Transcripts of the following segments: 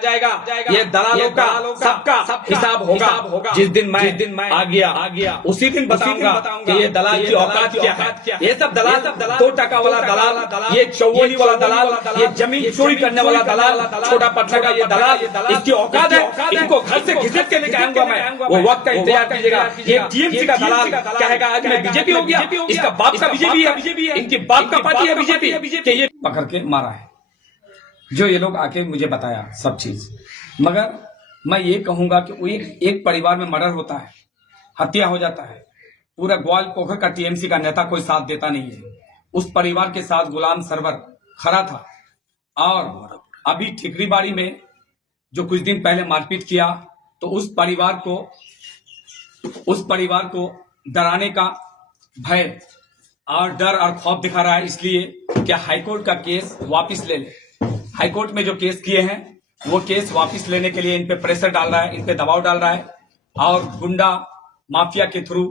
जाएगा ये दलालों का सबका हिसाब होगा। जिस दिन मैं आ गया उसी दिन बताऊंगा कि ये दलाल की औकात क्या है। ये सब दलाल 2 टका वाला दलाल, ये चौवनी वाला दलाल, ये जमीन चोरी करने वाला दलाल, छोटा पटना का ये दलाल, इसकी औकात है। इनको घर से घिसट के लेके आऊंगा मैं, वो वक्त का इंतजार कीजिएगा। ये टीएमसी का दलाल कहेगा आज मैं बीजेपी हो गया, इसका बाप का बीजेपी है, इनकी बाप का पार्टी है बीजेपी। ये पकड़ के मारा है जो ये लोग आके मुझे बताया सब चीज। मगर मैं ये कहूंगा कि वो एक परिवार में मर्डर होता है, हत्या हो जाता है, पूरा ग्वाल पोखर का टीएमसी का नेता कोई साथ देता नहीं है। उस परिवार के साथ गुलाम सरवर खड़ा था। और अभी ठिकरीबाड़ी में जो कुछ दिन पहले मारपीट किया, तो उस परिवार को डराने का भय और डर और खौफ दिखा रहा है, इसलिए क्या हाईकोर्ट का केस वापस ले ले। हाईकोर्ट में जो केस किए हैं वो केस वापस लेने के लिए इन पे प्रेशर डाल रहा है, इन पे दबाव डाल रहा है और गुंडा माफिया के थ्रू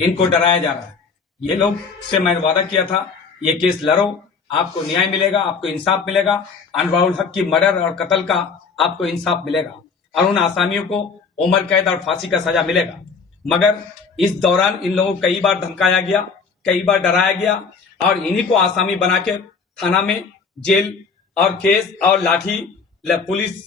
इनको डराया जा रहा है। ये लोग से मैं वादा किया था ये केस लड़ो, आपको न्याय मिलेगा, आपको इंसाफ मिलेगा, अनवारुल हक की मर्डर और कत्ल का आपको इंसाफ मिलेगा और उन आसामियों को उम्र कैद और फांसी का सजा मिलेगा। मगर इस दौरान इन लोगों को कई बार धमकाया गया, कई बार डराया गया और इन्हीं को आसामी बना के थाना में जेल और केस और पुलिस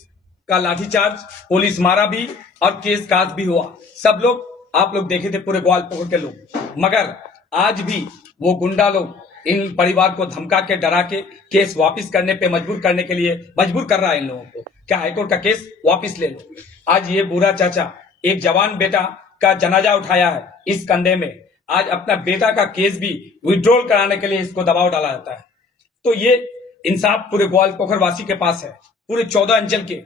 का लाठीचार्ज, पुलिस मारा भी और केस काज भी हुआ। सब लोग आप लोग देखे थे, पूरे ग्वालपोखर के लोग। मगर आज भी वो गुंडा लोग इन परिवार को धमका के डरा के केस वापस करने पे मजबूर करने के लिए मजबूर कर रहा है इन लोगों को। क्या हाईकोर्ट का केस वापस ले लो। आज ये बुरा चाचा एक जवान बेटा का जनाजा उठाया है इस कंधे में, आज अपना बेटा का केस भी विड्रॉल कराने के लिए इसको दबाव डाला जाता है। तो ये इंसाफ पूरे ग्वालपोखर वासी के पास है, पूरे 14 अंचल के।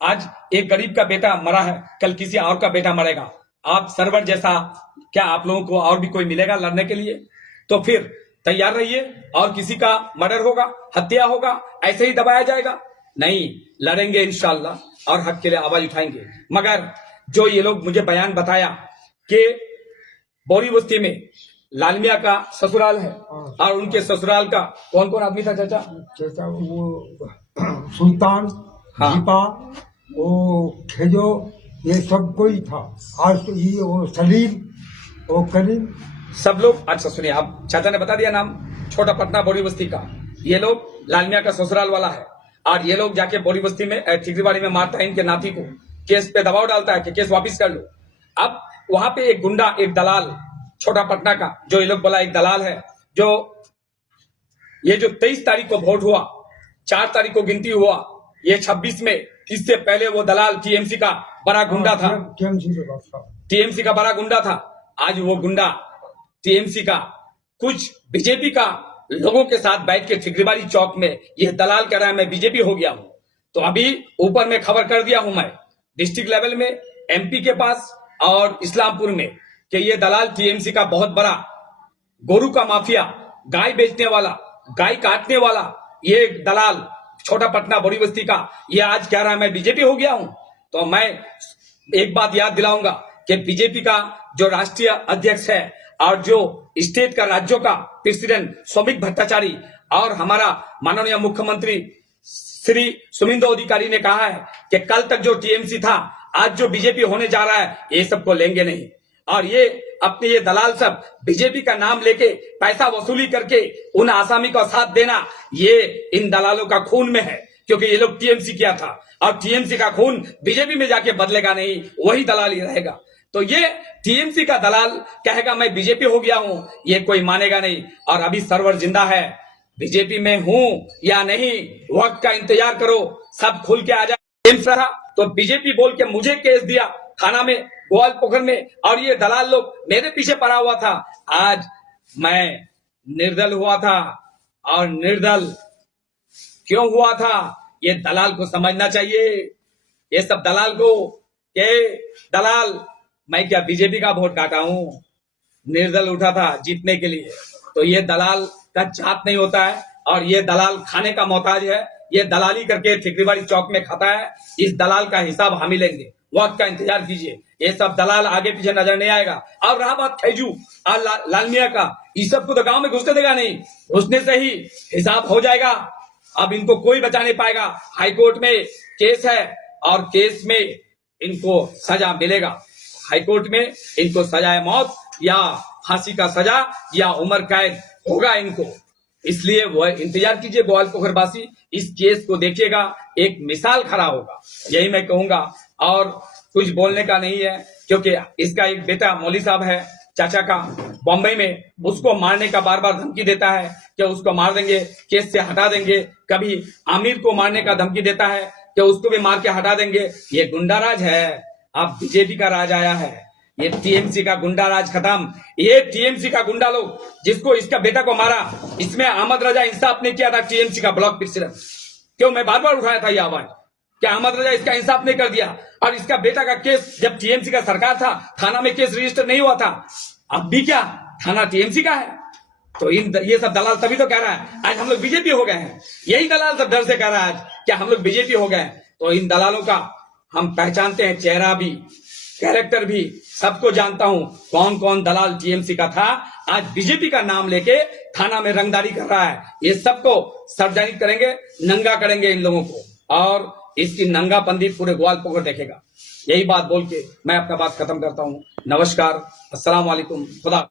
आज एक गरीब का बेटा मरा है, कल किसी और का बेटा मरेगा। आप सरवर जैसा क्या आप लोगों को और भी कोई मिलेगा लड़ने के लिए? तो फिर तैयार रहिए, और किसी का मर्डर होगा, हत्या होगा, ऐसे ही दबाया जाएगा? नहीं, लड़ेंगे इंशाल्लाह और हक के लिए आवाज उठाएंगे। मगर जो ये लोग मुझे बयान बताया कि बोरी बस्ती में लालमिया का ससुराल है और उनके ससुराल का कौन कौन आदमी था चाचा? वो सुल्तान, हाँ। दीपा, वो खेजो, ये सब कोई था। आज तो ये वो सलीम, वो करीम, सब लोग। अच्छा सुनिए, आप चाचा ने बता दिया नाम, छोटा पटना बोरी बस्ती का। ये लोग लालमिया का ससुराल वाला है और ये लोग जाके बोरी बस्ती में ठिकरीबाड़ी में मारता है इनके नाती को, केस पे दबाव डालता है कि केस वापिस कर लो। अब वहां पे एक गुंडा, एक दलाल छोटा पटना का, जो ये लोग बोला एक दलाल है, जो 23 तारीख को वोट हुआ, 4 तारीख को गिनती हुआ, ये 26 में, इससे पहले वो दलाल टीएमसी का बड़ा गुंडा था, टीएमसी का बड़ा गुंडा था। आज वो गुंडा टीएमसी का कुछ बीजेपी का लोगों के साथ बैठ के ठिकरीबाड़ी चौक में ये दलाल कह रहा है मैं बीजेपी हो गया हूं। तो अभी ऊपर में खबर कर दिया हूं मैं डिस्ट्रिक्ट लेवल में, एमपी के पास और इस्लामपुर में, कि ये दलाल टीएमसी का बहुत बड़ा गोरू का माफिया, गाय बेचने वाला, गाय काटने वाला, ये दलाल छोटा पटना बोरी बस्ती का, ये आज कह रहा है मैं बीजेपी हो गया हूं। तो मैं एक बात याद दिलाऊंगा कि बीजेपी का जो राष्ट्रीय अध्यक्ष है और जो स्टेट का, राज्यों का प्रेसिडेंट सौमिक भट्टाचार्य और हमारा माननीय मुख्यमंत्री श्री सुमिंदो अधिकारी ने कहा है कि कल तक जो टीएमसी था, आज जो बीजेपी होने जा रहा है, ये सबको लेंगे नहीं। और ये अपने ये दलाल सब बीजेपी का नाम लेके पैसा वसूली करके उन आसामी का साथ देना, ये इन दलालों का खून में है, क्योंकि ये लोग टीएमसी किया था और टीएमसी का खून बीजेपी में जाके बदलेगा नहीं, वही दलाल ही रहेगा। तो ये टीएमसी का दलाल कहेगा मैं बीजेपी हो गया हूं, ये कोई मानेगा नहीं। और अभी सर्वर जिंदा है, बीजेपी में हूं या नहीं, वक्त का इंतजार करो, सब खुल के आ जाए। तो बीजेपी बोल के मुझे केस दिया थाना में, ग्वालपोखर में, और ये दलाल लोग मेरे पीछे पड़ा हुआ था। आज मैं निर्दल हुआ था, और निर्दल क्यों हुआ था ये दलाल को समझना चाहिए। ये सब दलाल को के दलाल, मैं क्या बीजेपी का वोट काटा हूं? निर्दल उठा था जीतने के लिए। तो ये दलाल का जात नहीं होता है और ये दलाल खाने का मोहताज है, ये दलाली करके ठिकरीबाड़ी चौक में खाता है। इस दलाल का हिसाब हम ही लेंगे, वक्त का इंतजार कीजिए। ये सब दलाल आगे पीछे नजर नहीं आएगा। और रहा बात खैजू और लालमिया का, इस सब को तो गांव में घुसने देगा नहीं, घुसने से ही हिसाब हो जाएगा। अब इनको कोई बचा नहीं पाएगा। हाईकोर्ट में केस है, और केस में इनको सजा मिलेगा। हाईकोर्ट में इनको सजाए मौत या फांसी का सजा या उम्र कैद होगा इनको। इसलिए वह इंतजार कीजिए ग्वालपोखर वासी, इस केस को देखिएगा, एक मिसाल खड़ा होगा, यही मैं कहूंगा। और कुछ बोलने का नहीं है, क्योंकि इसका एक बेटा मौली साहब है चाचा का बॉम्बे में, उसको मारने का बार बार धमकी देता है कि उसको मार देंगे, केस से हटा देंगे। कभी आमिर को मारने का धमकी देता है कि उसको भी मार के हटा देंगे। ये गुंडा राज है। अब बीजेपी का राज आया है, ये टीएमसी का गुंडा राज खत्म। ये टीएमसी का गुंडा लोग जिसको इसका बेटा को मारा, इसमें अहमद रजा इंसाफ ने किया था टीएमसी का ब्लॉक प्रेसिडेंट। क्यों मैं बार बार उठाया था ये आवाज, क्या अहमद रजा इसका इंसाफ नहीं कर दिया? और इसका बेटा का केस जब टीएमसी का सरकार था, थाना में केस रजिस्टर नहीं हुआ था। अब भी क्या थाना टीएमसी का है? तो ये सब दलाल तभी तो कह रहा है आज हम लोग बीजेपी हो गए हैं। यही दलाल सब डर से कह रहा है आज क्या हम लोग बीजेपी हो गए हैं। तो इन दलालों का हम पहचानते हैं, चेहरा भी, कैरेक्टर भी, सबको जानता हूं कौन कौन दलाल टीएमसी का था, आज बीजेपी का नाम लेके थाना में रंगदारी कर रहा है। ये सबको सार्वजनिक करेंगे, नंगा करेंगे इन लोगों को, और इसकी नंगा पंडित पूरे ग्वालपोखर देखेगा। यही बात बोल के मैं अपना बात खत्म करता हूं। नमस्कार, अस्सलाम वालेकुम, खुदा।